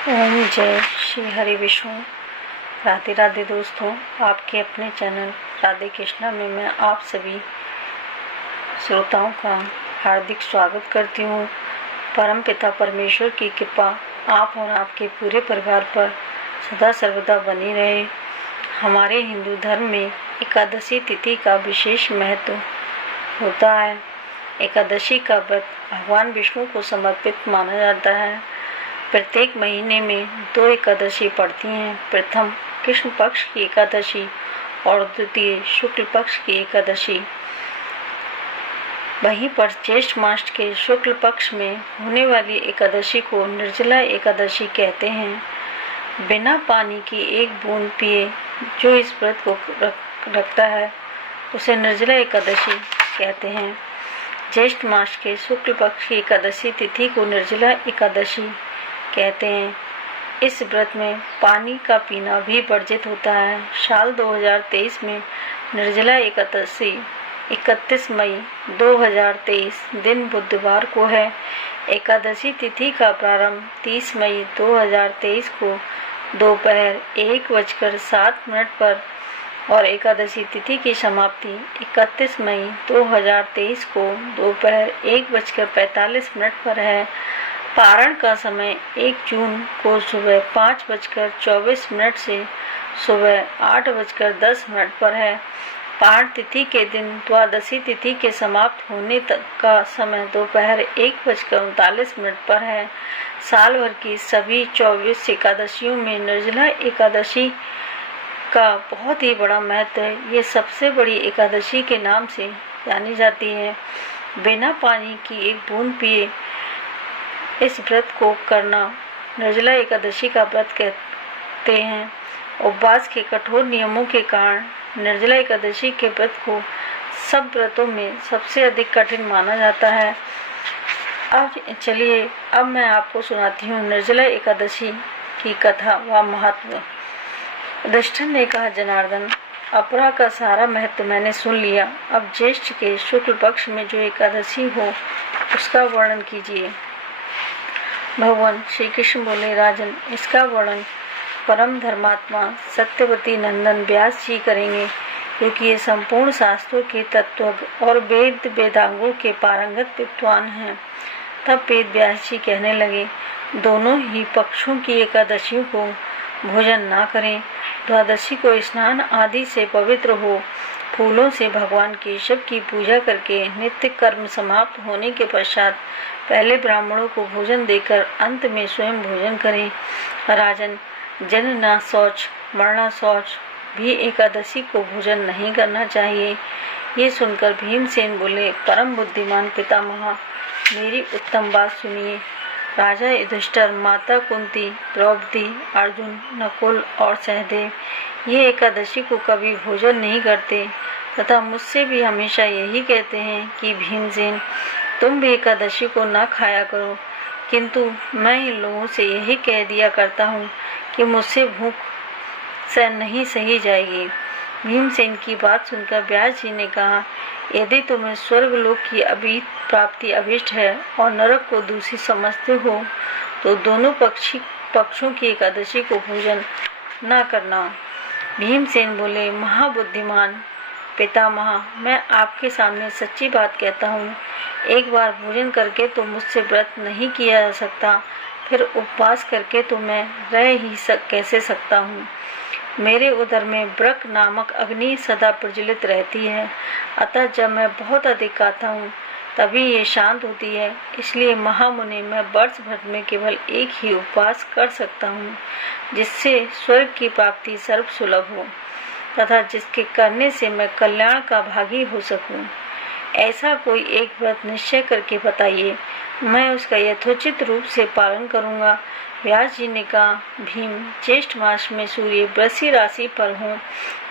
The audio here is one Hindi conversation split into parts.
ओम जय श्री हरि विष्णु। राधे राधे दोस्तों, आपके अपने चैनल राधे कृष्णा में मैं आप सभी श्रोताओं का हार्दिक स्वागत करती हूँ। परम पिता परमेश्वर की कृपा आप और आपके पूरे परिवार पर सदा सर्वदा बनी रहे। हमारे हिंदू धर्म में एकादशी तिथि का विशेष महत्व होता है। एकादशी का व्रत भगवान विष्णु को समर्पित माना जाता है। प्रत्येक महीने में 2 एकादशी पड़ती हैं। प्रथम कृष्ण पक्ष की एकादशी और द्वितीय शुक्ल पक्ष की एकादशी। वहीं पर ज्येष्ठ मास के शुक्ल पक्ष में होने वाली एकादशी को निर्जला एकादशी कहते हैं। बिना पानी की एक बूंद पिए जो इस व्रत को रखता है उसे निर्जला एकादशी कहते हैं। ज्येष्ठ मास के शुक्ल पक्ष की एकादशी तिथि को निर्जला एकादशी कहते हैं। इस व्रत में पानी का पीना भी वर्जित होता है। साल 2023 में निर्जला एकादशी 31 मई 2023 दिन बुधवार को है। एकादशी तिथि का प्रारंभ 30 मई 2023 को दोपहर 1:07 पर और एकादशी तिथि की समाप्ति 31 मई 2023 को दोपहर 1:45 पर है। पारण का समय 1 जून को सुबह 5:24 से सुबह 8:10 पर है। पारण तिथि के दिन द्वादशी तिथि के समाप्त होने तक का समय दोपहर 1:39 पर है। साल भर की सभी 24 एकादशियों में निर्जला एकादशी का बहुत ही बड़ा महत्व है। ये सबसे बड़ी एकादशी के नाम से जानी जाती है। बिना पानी की एक बूंद पिए इस व्रत को करना निर्जला एकादशी का व्रत कहते हैं। उपवास के कठोर नियमों के कारण निर्जला एकादशी के व्रत को सब व्रतों में सबसे अधिक कठिन माना जाता है। अब मैं आपको सुनाती हूँ निर्जला एकादशी की कथा व महत्व। युधिष्ठिर ने कहा, जनार्दन, अपरा का सारा महत्व मैंने सुन लिया। अब ज्येष्ठ के शुक्ल पक्ष में जो एकादशी हो उसका वर्णन कीजिए। भगवान श्री कृष्ण बोले, राजन, इसका वर्णन परम धर्मात्मा सत्यवती नंदन व्यास जी करेंगे, क्योंकि ये संपूर्ण शास्त्रों के तत्वज्ञ और वेद वेदांगों के पारंगत विद्वान हैं। तब वेद व्यास जी कहने लगे, दोनों ही पक्षों की एकादशियों को भोजन ना करें। द्वादशी को स्नान आदि से पवित्र हो, फूलों से भगवान केशव की पूजा करके नित्य कर्म समाप्त होने के पश्चात पहले ब्राह्मणों को भोजन देकर अंत में स्वयं भोजन करें। राजन, जनना शौच मरना शौच भी एकादशी को भोजन नहीं करना चाहिए। ये सुनकर भीमसेन बोले, परम बुद्धिमान पितामह, मेरी उत्तम बात सुनिए। राजा युधिष्ठिर, माता कुंती, द्रौपदी, अर्जुन, नकुल और सहदेव ये एकादशी को कभी भोजन नहीं करते तथा मुझसे भी हमेशा यही कहते हैं कि भीमसेन, तुम भी एकादशी को न खाया करो। किंतु मैं इन लोगों से यही कह दिया करता हूँ कि मुझसे भूख से नहीं सही जाएगी। भीमसेन की बात सुनकर व्यास जी ने कहा, यदि तुम्हें स्वर्गलोक की प्राप्ति अभिष्ट है और नरक को दूषित समझते हो तो दोनों पक्षों की एकादशी को भोजन न करना। भीमसेन बोले, महाबुद्धिमान पितामह, मैं आपके सामने सच्ची बात कहता हूँ। एक बार भोजन करके तो मुझसे व्रत नहीं किया जा सकता, फिर उपवास करके तो मैं रह ही कैसे सकता हूँ। मेरे उदर में ब्रक नामक अग्नि सदा प्रज्वलित रहती है, अतः जब मैं बहुत अधिक खाता हूँ तभी ये शांत होती है। इसलिए महामुनि, मैं वर्ष भर में केवल एक ही उपवास कर सकता हूँ, जिससे स्वर्ग की प्राप्ति सर्व सुलभ हो तथा जिसके करने से मैं कल्याण का भागी हो सकूं। ऐसा कोई एक व्रत निश्चय करके बताइए, मैं उसका यथोचित रूप से पालन करूंगा। व्यास जी ने कहा, भीम, ज्येष्ठ मास में सूर्य वृश्चिक राशि पर हो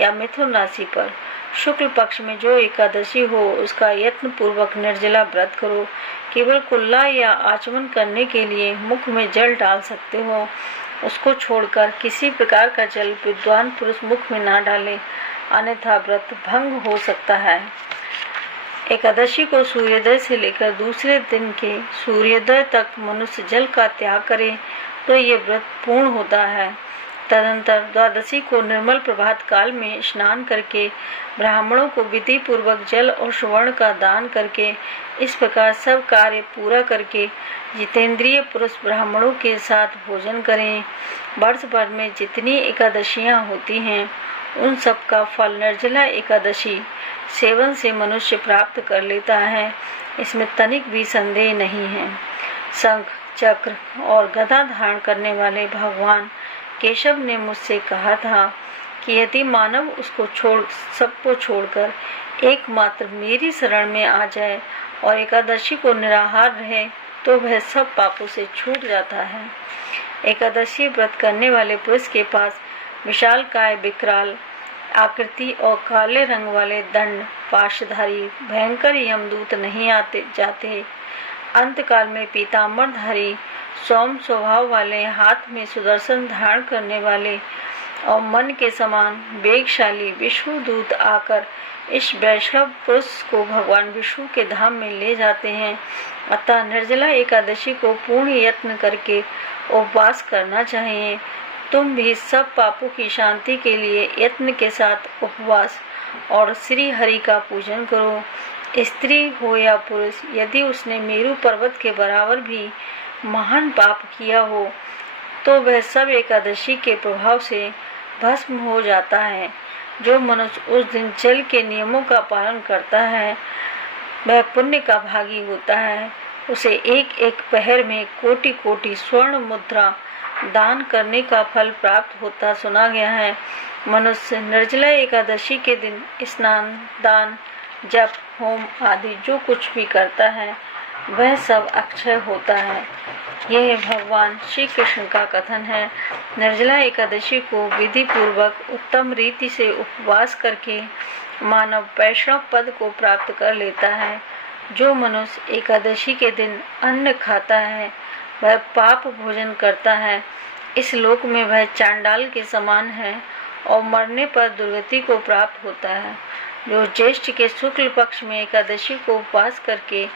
या मिथुन राशि पर शुक्ल पक्ष में जो एकादशी हो उसका यत्न पूर्वक निर्जला व्रत करो। केवल कुल्ला या आचमन करने के लिए मुख में जल डाल सकते हो। उसको छोड़कर किसी प्रकार का जल विद्वान पुरुष मुख में ना डाले, अन्यथा व्रत भंग हो सकता है। एकादशी को सूर्योदय से लेकर दूसरे दिन के सूर्योदय तक मनुष्य जल का त्याग करे तो ये व्रत पूर्ण होता है। तदनंतर द्वादशी को निर्मल प्रभात काल में स्नान करके ब्राह्मणों को विधि पूर्वक जल और सुवर्ण का दान करके इस प्रकार सब कार्य पूरा करके जितेंद्रिय पुरुष ब्राह्मणों के साथ भोजन करें। वर्ष भर में जितनी एकादशियां होती हैं उन सब का फल निर्जला एकादशी सेवन से मनुष्य प्राप्त कर लेता है, इसमें तनिक भी संदेह नहीं है। शंख चक्र और गदा धारण करने वाले भगवान केशव ने मुझसे कहा था कि यदि मानव उसको सबको छोड़कर एकमात्र मेरी शरण में आ जाए और एकादशी को निराहार रहे तो वह सब पापों से छूट जाता है। एकादशी व्रत करने वाले पुरुष के पास विशालकाय विकराल आकृति और काले रंग वाले दंड पाशधारी भयंकर यमदूत नहीं जाते। अंतकाल में पीताम्बरधारी सौम्य स्वभाव वाले हाथ में सुदर्शन धारण करने वाले और मन के समान वेगशाली विष्णु दूत आकर इस वैष्णव पुरुष को भगवान विष्णु के धाम में ले जाते हैं। अतः निर्जला एकादशी को पूर्ण यत्न करके उपवास करना चाहिए। तुम भी सब पापों की शांति के लिए यत्न के साथ उपवास और श्री हरि का पूजन करो। स्त्री हो या पुरुष, यदि उसने मेरु पर्वत के बराबर भी महान पाप किया हो तो वह सब एकादशी के प्रभाव से भस्म हो जाता है। जो मनुष्य उस दिन जल के नियमों का पालन करता है वह पुण्य का भागी होता है। उसे एक एक पहर में कोटि कोटि स्वर्ण मुद्रा दान करने का फल प्राप्त होता सुना गया है। मनुष्य निर्जला एकादशी के दिन स्नान, दान, जप, होम आदि जो कुछ भी करता है वह सब अक्षय होता है। यह भगवान श्री कृष्ण का कथन है। निर्जला एकादशी को विधि पूर्वक उत्तम रीति से उपवास करके मानव वैष्णव पद को प्राप्त कर लेता है। जो मनुष्य एकादशी के दिन अन्न खाता है वह पाप भोजन करता है। इस लोक में वह चांडाल के समान है और मरने पर दुर्गति को प्राप्त होता है। जो ज्येष्ठ के शुक्ल पक्ष में एकादशी को उपवास करके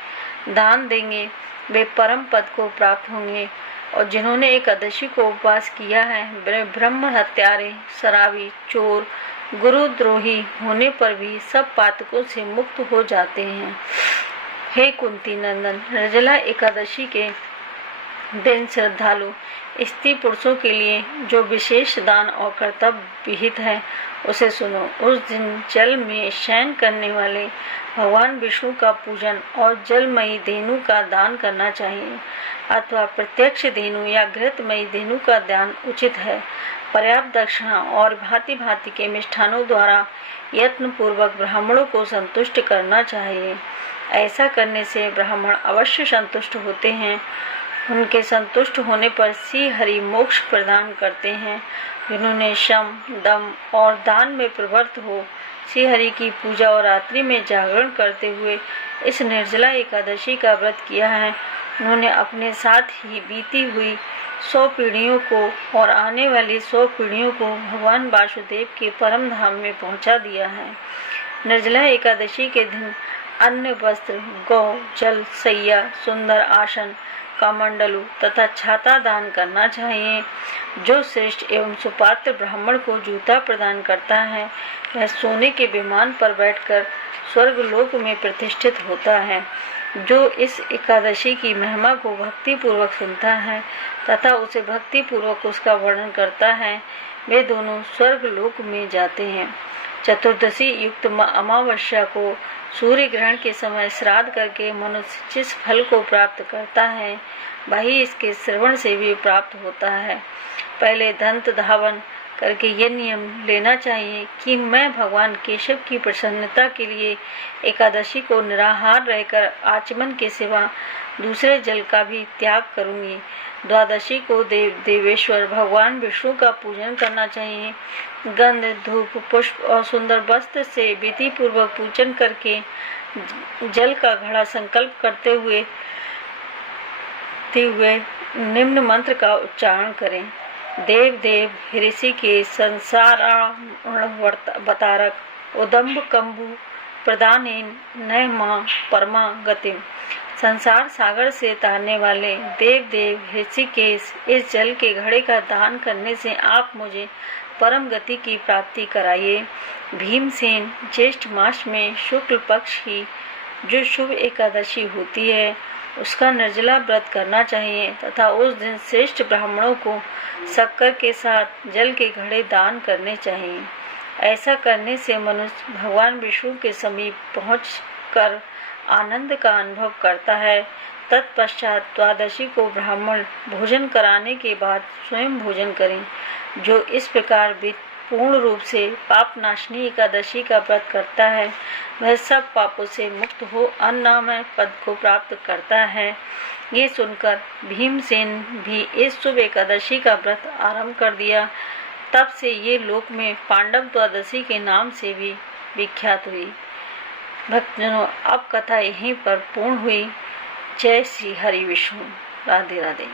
दान देंगे वे परम पद को प्राप्त होंगे। और जिन्होंने एकादशी को उपवास किया है वे ब्रह्म हत्यारे, शराबी, चोर, गुरुद्रोही होने पर भी सब पातकों से मुक्त हो जाते हैं। हे कुंती नंदन, निर्जला एकादशी के दिन श्रद्धालु स्त्री पुरुषों के लिए जो विशेष दान और कर्तव्य विहित है उसे सुनो। उस दिन जल में शयन करने वाले भगवान विष्णु का पूजन और जलमयी धेनु का दान करना चाहिए अथवा प्रत्यक्ष धेनु या घृतमयी धेनु का दान उचित है। पर्याप्त दक्षिणा और भांति भांति के मिष्ठानों द्वारा यत्न पूर्वक ब्राह्मणों को संतुष्ट करना चाहिए। ऐसा करने से ब्राह्मण अवश्य संतुष्ट होते हैं। उनके संतुष्ट होने पर श्री हरि मोक्ष प्रदान करते हैं। जिन्होंने शम, दम और दान में प्रवृत्त हो श्री हरि की पूजा और रात्रि में जागरण करते हुए इस निर्जला एकादशी का व्रत किया है, उन्होंने अपने साथ ही बीती हुई 100 पीढ़ियों को और आने वाली 100 पीढ़ियों को भगवान वासुदेव के परम धाम में पहुंचा दिया है। निर्जला एकादशी के दिन अन्न, वस्त्र, गौ, जल, सैया, सुंदर आसन, कमंडलू तथा छाता दान करना चाहिए। जो श्रेष्ठ एवं सुपात्र ब्राह्मण को जूता प्रदान करता है वह सोने के विमान पर बैठकर स्वर्ग लोक में प्रतिष्ठित होता है। जो इस एकादशी की महिमा को भक्ति पूर्वक सुनता है तथा उसे भक्ति पूर्वक उसका वर्णन करता है वे दोनों स्वर्ग लोक में जाते हैं। चतुर्दशी युक्त अमावस्या को सूर्य ग्रहण के समय श्राद्ध करके मनुष्य जिस फल को प्राप्त करता है वही इसके श्रवण से भी प्राप्त होता है। पहले दंत धावन करके यह नियम लेना चाहिए कि मैं भगवान केशव की प्रसन्नता के लिए एकादशी को निराहार रहकर आचमन के सिवा दूसरे जल का भी त्याग करूंगी। द्वादशी को देवेश्वर भगवान विष्णु का पूजन करना चाहिए। गंध, धूप, पुष्प और सुंदर वस्त्र से विधि पूर्वक पूजन करके जल का घड़ा संकल्प करते हुए निम्न मंत्र का उच्चारण करें। देव देव ऋषि के संसारावतारक उदम्ब कंबु प्रदानेन नय मां परमा गतिम संसार सागर से तारने वाले देव देव ऋषिकेश, इस जल के घड़े का दान करने से आप मुझे परम गति की प्राप्ति कराइए। भीमसेन, ज्येष्ठ मास में शुक्ल पक्ष की जो शुभ एकादशी होती है उसका निर्जला व्रत करना चाहिए तथा उस दिन श्रेष्ठ ब्राह्मणों को शक्कर के साथ जल के घड़े दान करने चाहिए। ऐसा करने से मनुष्य भगवान विष्णु के समीप पहुंचकर आनंद का अनुभव करता है। तत्पश्चात द्वादशी को ब्राह्मण भोजन कराने के बाद स्वयं भोजन करें। जो इस प्रकार पूर्ण रूप से पाप नाशनी एकादशी का व्रत करता है वह सब पापों से मुक्त हो अन्नमय पद को प्राप्त करता है। ये सुनकर भीमसेन भी इस शुभ एकादशी का व्रत आरंभ कर दिया। तब से ये लोक में पांडव द्वादशी के नाम से भी विख्यात हुई। भक्तजनों, अब कथा यहीं पर पूर्ण हुई। जय श्री हरि विष्णु। राधे राधे।